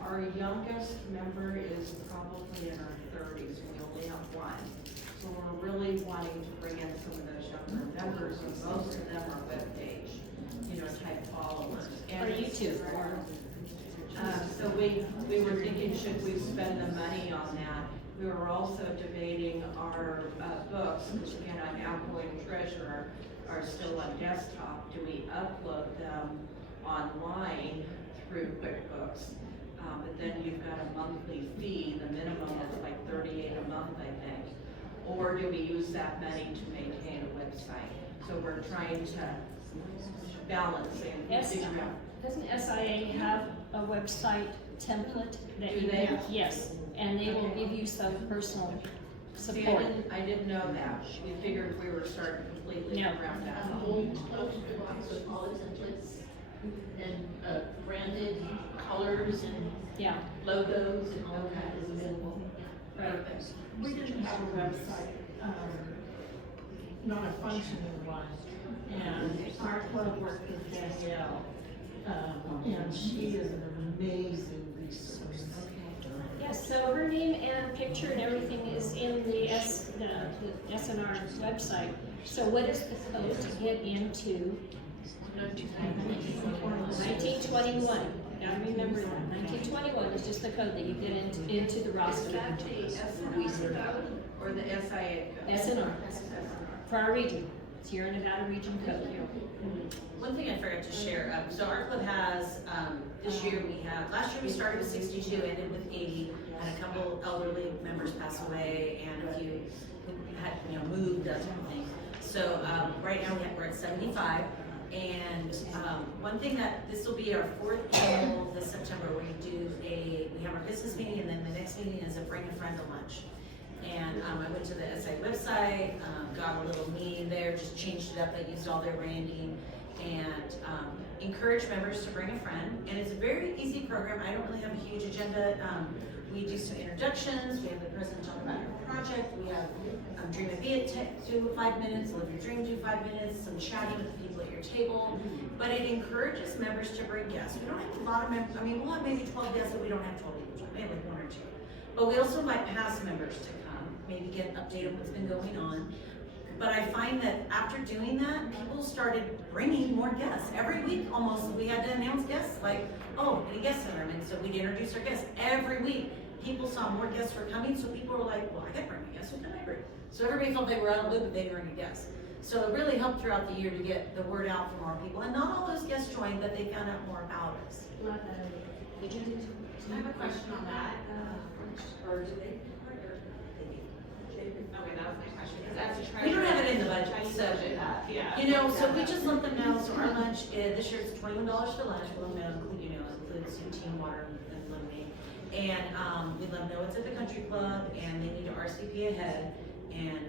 Our youngest member is probably in her 30s. We only have one. So we're really wanting to bring in some of those younger members, and most of them are webpage, type followers. Or YouTube. So we were thinking, should we spend the money on that? We were also debating our books, which again, I'm outgoing treasurer, are still on desktop. Do we upload them online through QuickBooks? But then you've got a monthly fee, the minimum is like $38 a month, I think. Or do we use that money to maintain a website? So we're trying to balance and figure out. Doesn't SIA have a website template that Do you they? can? Yes, and they will give you some personal See, support. I didn't know that. We figured we were starting completely No. from ground up. Old post box with all the templates and branded colors and Yeah, logos and all that is available. right. We didn't have a website, not a functioning one. And our club worked with Danielle, and she is an amazing resource. Yes, so her name and picture and everything is in the SNR website. So what is the code to get into 1921? Gotta remember that, 1921 is just the code that you get into the roster. Is that the SNR code or the SIA code? SNR, for our region, Sierra Nevada Region Code. One thing I forgot to share, so our club has, this year last year we started with 62, ended with 80, had a couple elderly members pass away, and a few had, moved, that type of thing. So, right now we're at 75, and, one one thing that, this will be our 4th annual this September, we have our business meeting, and then the next meeting is a bring a friend to lunch. And I went to the SI website, got a little meeting there, just changed it up, I used all their branding, and encourage members to bring a friend. And it's a very easy program, I don't really have a huge agenda. We do some introductions, we have the president talk about her project, we have Dream It Be It do 5 minutes, Live Your Dream do 5 minutes, some chatting with the people at your table. But it encourages members to bring guests. We don't have a lot of members, I mean, we'll have maybe 12 guests, but we don't have 12 people join, maybe like 1 or 2. But we also invite past members to come, maybe get an update on what's been going on. But I find that after doing that, people started bringing more guests. Every week almost, we had to announce guests, like, oh, any guests in the room, and so we'd introduce our guests. Every week, people saw more guests were coming, so people were like, well, I gotta bring a guest, who can I bring? So everybody felt they were out of the loop, but they didn't bring a guest. So it really helped throughout the year to get the word out for more people. And not all those guests joined, but they found out more about us. Did you? I have a question on that. Or do they? Okay, that was my question. Because as a treasurer, We don't have it in the budget, so, yeah. you know, so we just let them know, so our lunch, this year it's $21 for lunch, we'll let them know, you know, includes tea, water, and lemonade. And, we let them know it's at the country club, and they need to RSVP ahead, and,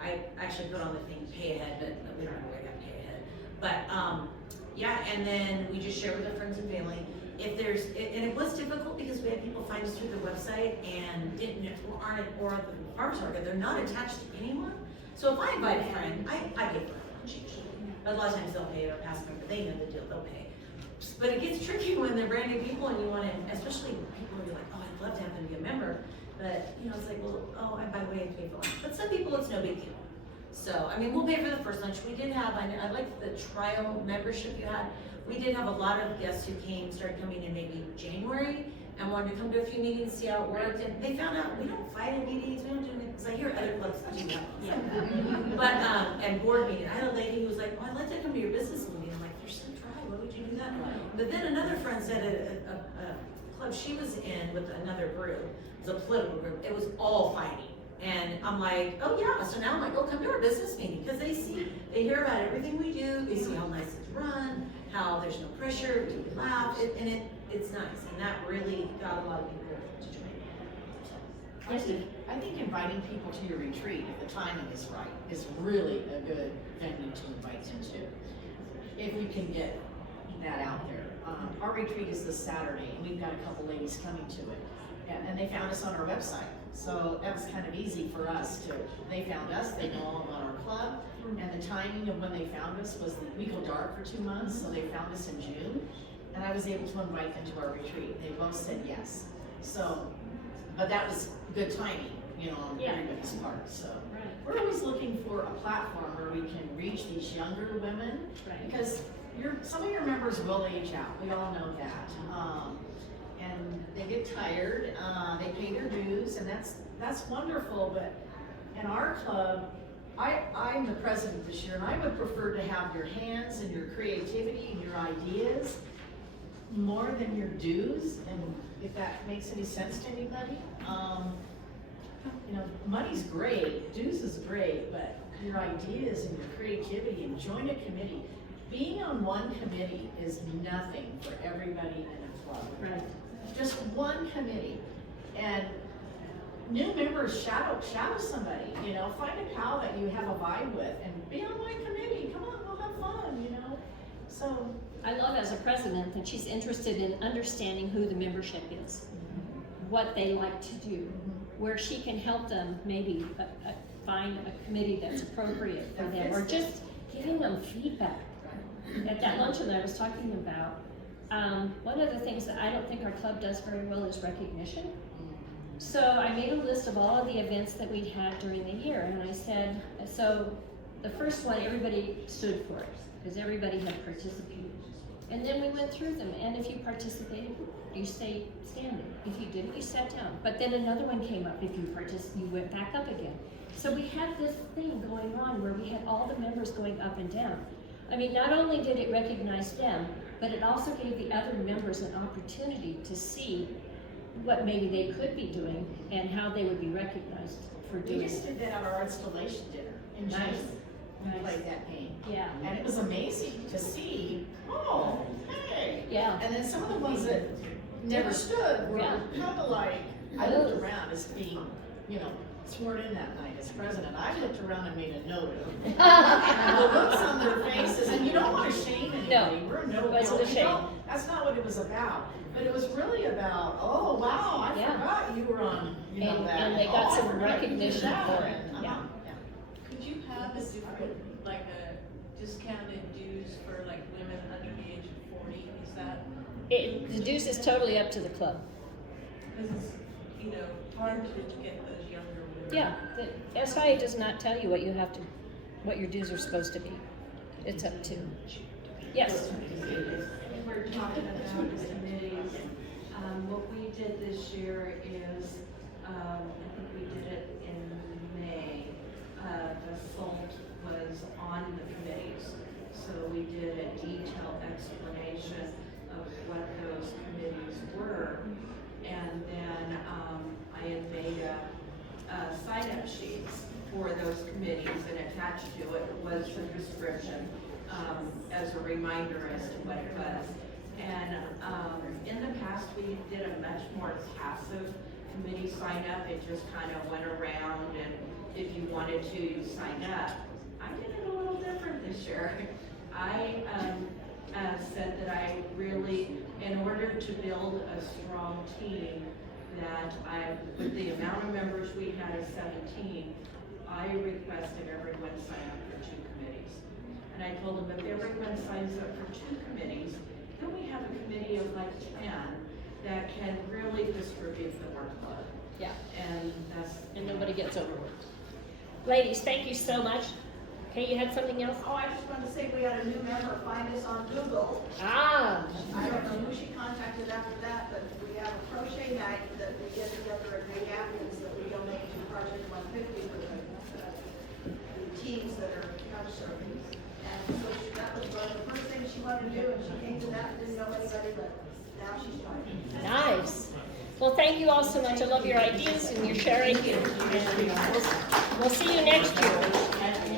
I actually put on the thing, pay ahead, but we don't know where I got pay ahead. But, yeah, and then we just share with our friends and family. If there's, and it was difficult because we had people find us through the website and or the farmer's market, they're not attached to anyone. So if I invite a friend, I give them lunch usually. But a lot of times they'll pay, or a past member, they know the deal, they'll pay. But it gets tricky when they're brand new people and you want to, especially people who are like, oh, I'd love to have them be a member. But, you know, it's like, well, oh, by the way, I pay for lunch. But some people, it's no big deal. So, I mean, we'll pay for the first lunch. We did have, I liked the trial membership you had. We did have a lot of guests who started coming in maybe January and wanted to come to a few meetings, see how it worked. And they found out we don't fight in meetings, we don't do anything, because I hear other clubs do that. Yeah. But, and board meeting, I had a lady who was like, oh, I'd like to come to your business meeting. I'm like, you're so dry, why would you do that? But then another friend said a club she was in with another group, it was a political group, it was all fighting. And I'm like, oh yeah, so now I'm like, oh, come to our business meeting, because they hear about everything we do, they see how nice it's run, how there's no pressure, we laugh, it's nice, and that really got a lot of people to join. I think inviting people to your retreat, if the timing is right, is really a good venue to invite them to. If we can get that out there. Our retreat is this Saturday, and we've got a couple ladies coming to it. And they found us on our website. So that was kind of easy for us they found us, they know all about our club. And the timing of when they found us was we go dark for 2 months, so they found us in June. And I was able to invite them to our retreat. They both said yes. So, but that was good timing, you know, on everybody's part. So we're always looking for a platform where we can reach these younger women. Because some of your members will age out. We all know that. And they get tired, they pay their dues, and that's wonderful, but in our club, I'm the president this year, and I would prefer to have your hands and your creativity and your ideas more than your dues, and if that makes any sense to anybody. You know, money's great, dues is great, but your ideas and your creativity, and join a committee. Being on one committee is nothing for everybody in a club. Right. Just one committee, and new members shadow somebody, you know, find a pal that you have a vibe with and be on my committee, come on, we'll have fun, you know, so. I love as a president that she's interested in understanding who the membership is, what they like to do, where she can help them maybe find a committee that's appropriate for them, or just giving them feedback. At that luncheon I was talking about, one of the things that I don't think our club does very well is recognition. So I made a list of all of the events that we'd had during the year, and I said, so the first one, everybody stood for it, because everybody had participated. And then we went through them, and if you participated, you stayed standing. If you didn't, you sat down. But then another one came up, if you participated, you went back up again. So we had this thing going on where we had all the members going up and down. I mean, not only did it recognize them, but it also gave the other members an opportunity to see what maybe they could be doing and how they would be recognized for doing it. We just did that at our installation dinner in June. We played that game. Yeah. And it was amazing to see, oh, hey, And then some of the ones that never stood were Yeah. kind of like, I looked around as being, you know, sworn in that night as president. I looked around and made a note of it. And the looks on their faces, and you don't want to shame anybody. We're no, it wasn't a you shame. know, that's not what it was about. But it was really about, oh, wow, I Yeah. forgot you were on, you know, And- that. and they got Oh, I some forgot you did recognition that. for it. And, Yeah. Could you have a different, like a discounted dues for like women under the age of 40, is that, The dues is totally up to the club. because it's, you know, hard to get those younger women. Yeah, the SIA does not tell you what you have to, what your dues are supposed to be. It's up to. Yes. We're talking about committees. What we did this year is, I think we did it in May. The SALT was on the committees. So we did a detailed explanation of what those committees were. And then I had made sign-up sheets for those committees, and attached to it was the description as a reminder as to what it was. And in the past, we did a much more passive committee sign-up. It just kind of went around, and if you wanted to, you signed up. I did it a little different this year. I said that I really, in order to build a strong team, that with the amount of members we had of 17, I requested everyone sign up for 2 committees. And I told them if everyone signs up for 2 committees, then we have a committee of like 10 that can really distribute the workload. Yeah. And that's. And nobody gets overworked. Ladies, thank you so much. Okay, you had something else? Oh, I just wanted to say we had a new member find us on Google. Ah. I don't know who she contacted after that, but we have a crochet night that we get together at Big Athens that we donate to Project 150 for the teams that are couch surfing. And so that was one of the first things she wanted to do, and she came to that and didn't know anybody, but now she's trying. Nice. Well, thank you all so much. I love your ideas and your sharing. And we'll see you next year.